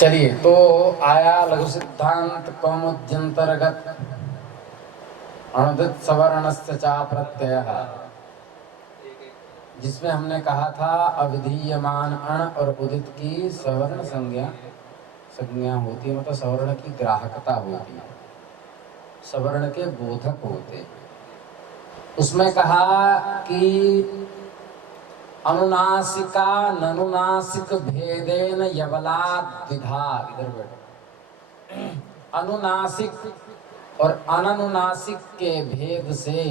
चलिए, तो आया लघु सिद्धांत कौमुद्यंतर्गत अणुदित सवर्णस्य चा प्रत्ययः, जिसमें हमने कहा था अविधीयमान अण और उदित की सवर्ण संज्ञा होती है, मतलब सवर्ण की ग्राहकता होती है, सवर्ण के बोधक होते। उसमें कहा कि अनुनासिका ननुनासिक भेदेन यवलाद विधा, इधर बैठो, अनुनासिक और अननुनासिक के भेद से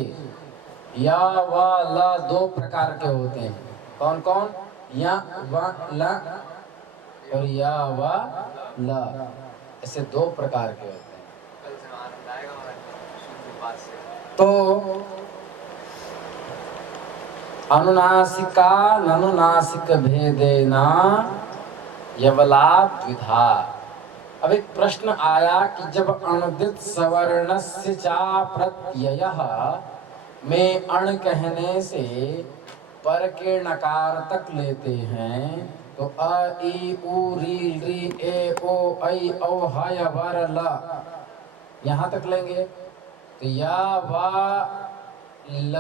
या व ल दो प्रकार के होते हैं। कौन कौन? या व ल और या व ल, ऐसे दो प्रकार के होते हैं। तो अनुनासिका ननुनासिक भेदेना यवलाद विधा। अब एक प्रश्न आया कि जब अणुदित सवर्णस्य चा प्रत्ययः में अण कहने से पर के नकार तक लेते हैं, तो अ ई उ री री ए ओ ऐ औ हय वर ल यहाँ तक लेंगे। तो या वा ल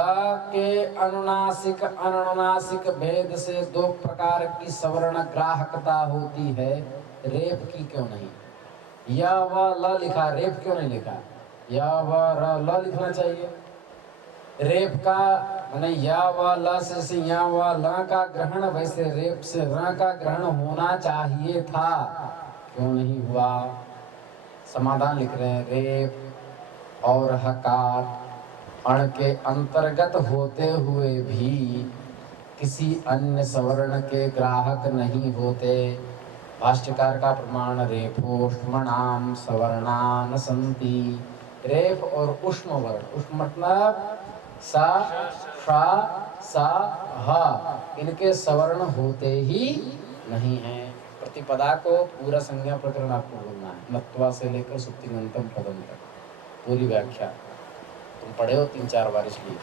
के अनुनासिक अननुनासिक भेद से दो प्रकार की सवर्ण ग्राहकता होती है, रेप की क्यों नहीं? या व ल लिखा, रेप क्यों नहीं लिखा? या व र ल लिखना चाहिए। रेप का माने या व ल से जैसे या व ल का ग्रहण, वैसे रेप से र का ग्रहण होना चाहिए था, क्यों नहीं हुआ? समाधान लिख रहे हैं, रेप और हकार अण के अंतर्गत होते हुए भी किसी अन्य सवर्ण के ग्राहक नहीं होते। भाष्यकार का प्रमाण रेफोष्मणाम सवर्णान संति। रेफ और उष्म वर्ण, उष्म मतलब सा शा सा ह, इनके सवर्ण होते ही नहीं हैं। प्रतिपदा को पूरा संज्ञा प्रकरण आपको बोलना है, नत्वा से लेकर सुप्तिगंतम पदम तक पूरी व्याख्या तुम पढ़े हो 3-4 बार, इसलिए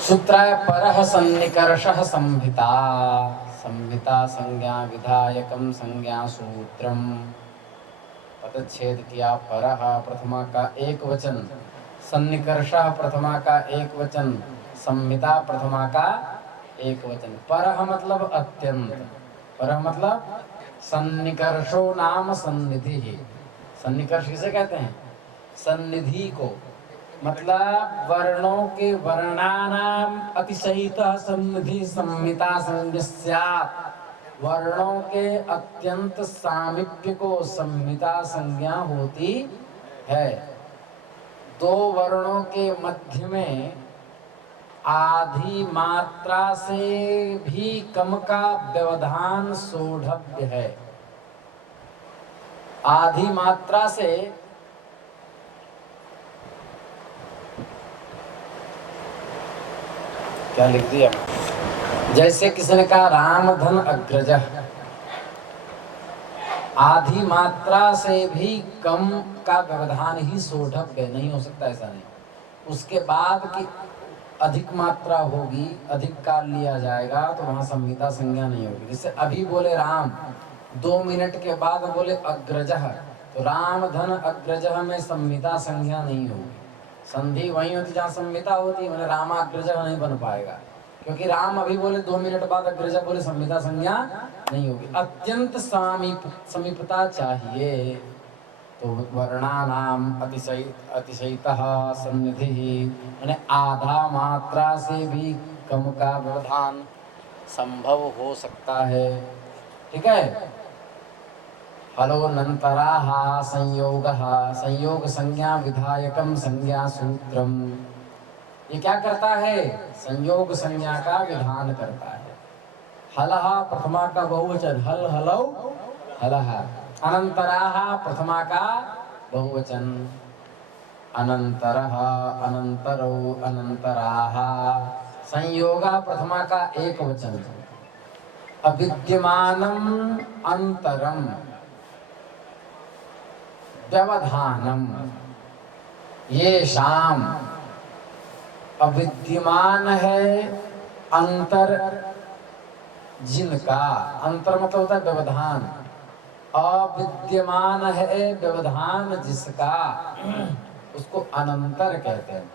सूत्राय परः सन्निकर्षः संहिता। संहिता संज्ञा विधायकम संज्ञा सूत्रम। पदच्छेद किया परः प्रथमा का एक वचन, सन्निकर्षः प्रथमा का एक वचन, संहिता प्रथमा का एक वचन। परः मतलब अत्यंत, परः मतलब सन्निकर्षो नाम सन्निधि। सन्निकर्ष किसे कहते हैं? सन्निधि को, मतलब वर्णों के वर्णानाम अतिशयितः सन्निधि संहिता संज्ञस्यात्। वर्णों के अत्यंत सामीप्य को संहिता संज्ञा होती है। दो वर्णों के मध्य में आधी मात्रा से भी कम का व्यवधान सोढ़व्य है। आधी मात्रा से क्या लिख दिया? जैसे किसी ने कहा राम धन अग्रजः, आधी मात्रा से भी कम का व्यवधान ही सोढ़व्य नहीं हो सकता, ऐसा नहीं। उसके बाद की अधिक मात्रा होगी, अधिक काल लिया जाएगा, तो वहां संहिता संज्ञा नहीं होगी। जैसे अभी बोले राम, 2 मिनट के बाद बोले अग्रजः, तो राम धन अग्रजः में संहिता संज्ञा नहीं होगी। संधि वहीं होती जहाँ संहिता होती है, मैंने रामाग्रजः नहीं बन पाएगा, क्योंकि राम अभी बोले 2 मिनट बाद अग्रजः बोले, संहिता संज्ञा नहीं होगी। अत्यंत समीपता चाहिए। तो वर्णानाम अतिशयितः सन्निधि, यानी आधा मात्रा से भी कम का व्यवधान संभव हो सकता है। ठीक है। हलोनन्तराः संयोगः, संयोग संज्ञा विधायकम संज्ञा सूत्रम। ये क्या करता है? संयोग संज्ञा का विधान करता है। हलः प्रथमा का बहुवचन, हल हलौ हलः। अनंतराः प्रथमा का बहुवचन, अनंतरः अनंतरौ अनंतराः। संयोगा प्रथमा का एक वचन, अविद्यमानम अंतरम व्यवधानम ये शाम अविद्यमान है अंतर जिनका, अंतर मतलब होता है व्यवधान, अविद्यमान है व्यवधान जिसका, उसको अनंतर कहते हैं।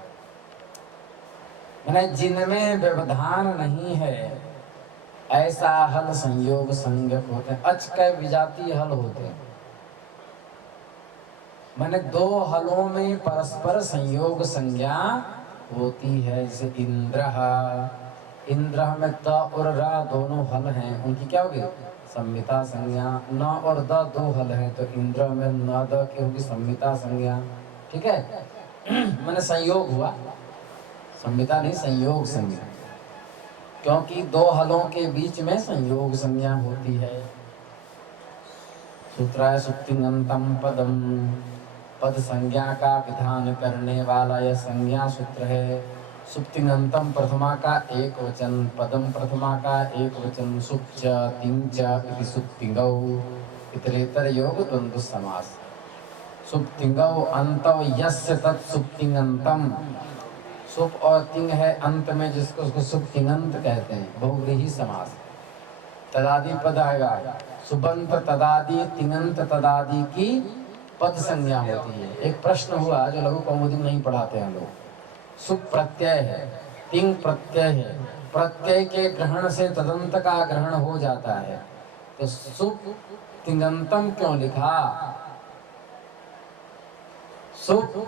माने जिनमें व्यवधान नहीं है ऐसा हल संयोग संज्ञक होते हैं। अच के विजातीय हल होते हैं, माने दो हलों में परस्पर संयोग संज्ञा होती है। जैसे इंद्र, इंद्र में त और र दोनों हल हैं, उनकी क्या होगी संमिता संज्ञा। न और द दो हल हैं तो इंद्र में न द की होगी संमिता संज्ञा। ठीक है, मैंने संयोग हुआ, संमिता नहीं संयोग संज्ञा, क्योंकि दो हलों के बीच में संयोग संज्ञा होती है। सूत्राय सुप्तिंगंतम पदम, पद संज्ञा का विधान करने वाला यह संज्ञा सूत्र है। सुप्तिंगंतम प्रथमा का एक वचन, पदम प्रथमा का एक वचन, सुप्च तिंच इति सुप्तिंगौ, इतरेतर योग द्वंद्व समास। सुप्तिंगौ अंतौ यस्य तत् सुप्तिंगंतम, सुप और तिंग है अंत में जिसको उसको सुप्तिंगंत कहते हैं, बहुव्रीहि समास। तदादि पद आएगा, सुबंत तदादि तिंगंत तदादि की पद संज्ञा होती है। एक प्रश्न हुआ जो लघु कौमुदी में नहीं पढ़ाते हैं लोग। सुप प्रत्यय है, तिंग प्रत्यय है, प्रत्यय के ग्रहण से तदंत का ग्रहण हो जाता है, तो सुप तिंगंतम क्यों लिखा? सुप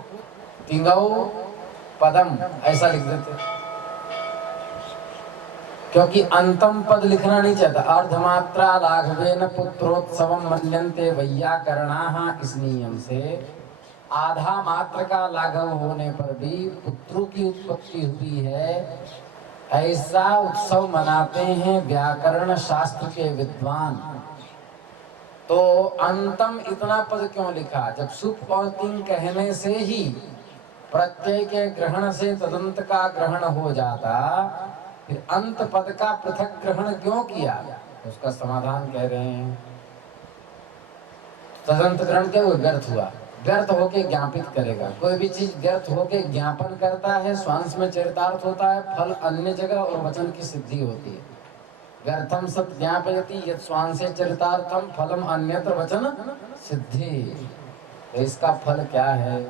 तिंगौ पदम ऐसा लिख देते, क्योंकि अंतम पद लिखना नहीं चाहता। अर्धमात्रा लाघवेन पुत्रोत्सवम मन्यन्ते वैयाकरणाः, इस नियम से आधा मात्र का लाघव होने पर भी पुत्रों की उत्पत्ति हुई है, ऐसा उत्सव मनाते हैं व्याकरण शास्त्र के विद्वान। तो अंतम इतना पद क्यों लिखा? जब सुप और तिंग कहने से ही प्रत्यय के ग्रहण से तदंत का ग्रहण हो जाता, फिर अंत पद का पृथक ग्रहण क्यों किया? उसका समाधान कह रहे हैं। तदंत ग्रहण क्या हुआ? व्यर्थ हुआ, व्यर्थ होके ज्ञापित करेगा। कोई भी चीज व्यर्थ होके ज्ञापन करता है, स्वांश में चरितार्थ होता है, फल अन्य जगह और वचन की सिद्धि होती है। व्यर्थम सत ज्ञापयति यत् स्वांशे चरितार्थम फलम अन्यत्र वचन सिद्धि। तो इसका फल क्या है?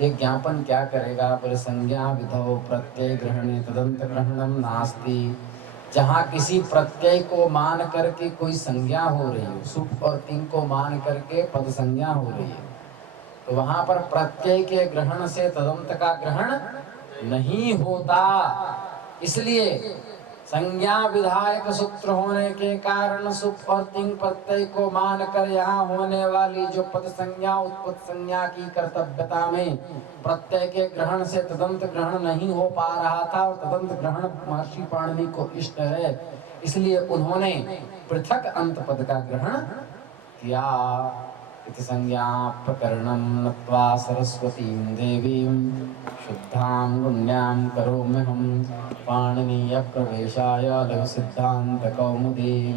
ये ज्ञापन क्या करेगा? बोले संज्ञा विधौ प्रत्यय ग्रहणे तदंत ग्रहणम नास्ति। जहाँ किसी प्रत्यय को मान करके कोई संज्ञा हो रही है, सुप और तिंग को मान करके पद संज्ञा हो रही है, तो वहां पर प्रत्यय के ग्रहण से तदंत का ग्रहण नहीं होता। इसलिए संज्ञा विधायक सूत्र होने के कारण सुप और तिंग प्रत्यय को मानकर यहाँ होने वाली जो पद संज्ञा उत्पत्ति संज्ञा की कर्तव्यता में प्रत्यय के ग्रहण से तदंत ग्रहण नहीं हो पा रहा था, और तदंत ग्रहण महर्षि पाणिनि को इष्ट है, इसलिए उन्होंने पृथक अंत पद का ग्रहण किया। इति संज्ञा प्रकरणं नत्वा सरस्वतीं देवीं शुद्धां पुण्यां करोम्यहं पाणिनीय प्रवेशाय लघु सिद्धांत कौमुदी।